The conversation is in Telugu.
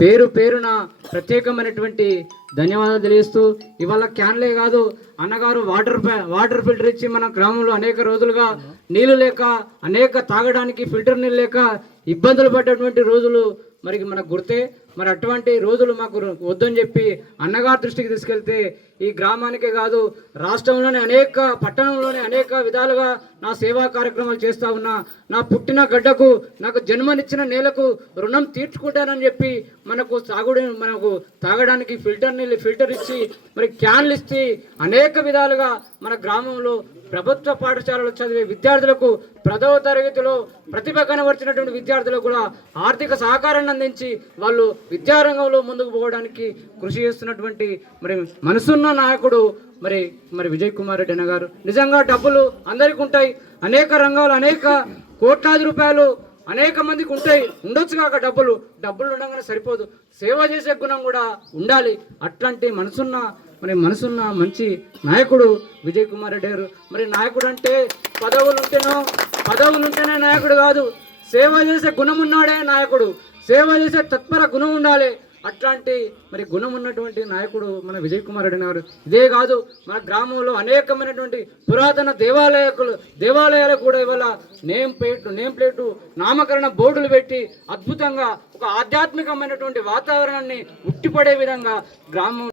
పేరు పేరున ప్రత్యేకమైనటువంటి ధన్యవాదాలు తెలియజేస్తూ ఇవాళ క్యాన్లే కాదు అన్నగారు వాటర్ ఫిల్టర్ ఇచ్చి మన గ్రామంలో అనేక రోజులుగా నీళ్లు లేక అనేక తాగడానికి ఫిల్టర్ నీళ్ళు లేక ఇబ్బందులు పడ్డటువంటి రోజులు మరి మనకు గుర్తే. మరి అటువంటి రోజులు మాకు వద్దని చెప్పి అన్నగారి దృష్టికి తీసుకెళ్తే ఈ గ్రామానికే కాదు రాష్ట్రంలోని అనేక పట్టణంలోని అనేక విధాలుగా నా సేవా కార్యక్రమాలు చేస్తూ ఉన్నా. నా పుట్టిన గడ్డకు నాకు జన్మనిచ్చిన నేలకు రుణం తీర్చుకుంటానని చెప్పి మనకు తాగడానికి ఫిల్టర్ ఇచ్చి మరి క్యాన్లు ఇచ్చి అనేక విధాలుగా మన గ్రామంలో ప్రభుత్వ పాఠశాలలో చదివే విద్యార్థులకు 10వ తరగతిలో ప్రతిభ కనబర్చినటువంటి విద్యార్థులకు కూడా ఆర్థిక సహకారాన్ని అందించి వాళ్ళు విద్యారంగంలో ముందుకు పోవడానికి కృషి చేస్తున్నటువంటి మరి మనసున్న నాయకుడు మరి విజయ్ కుమార్ రెడ్డి అన్న గారు. నిజంగా డబ్బులు అందరికీ ఉంటాయి, అనేక రంగాలు అనేక కోట్లాది రూపాయలు అనేక మందికి ఉంటాయి, ఉండొచ్చు కాక డబ్బులు ఉండగానే సరిపోదు, సేవ చేసే గుణం కూడా ఉండాలి. అట్లాంటి మనసున్న మంచి నాయకుడు విజయ్ కుమార్ రెడ్డి గారు. మరి నాయకుడు అంటే పదవులు ఉంటేనే నాయకుడు కాదు, సేవ చేసే గుణం ఉన్నాడే నాయకుడు, సేవ చేసే తత్పర గుణం ఉండాలి. అట్లాంటి మరి గుణం ఉన్నటువంటి నాయకుడు మన విజయ్ కుమార్ రెడ్డి గారు. ఇదే కాదు మన గ్రామంలో అనేకమైనటువంటి పురాతన దేవాలయాలు కూడా ఇవాళ నేమ్ ప్లేటు నామకరణ బోర్డులు పెట్టి అద్భుతంగా ఒక ఆధ్యాత్మికమైనటువంటి వాతావరణాన్ని ఉట్టిపడే విధంగా గ్రామం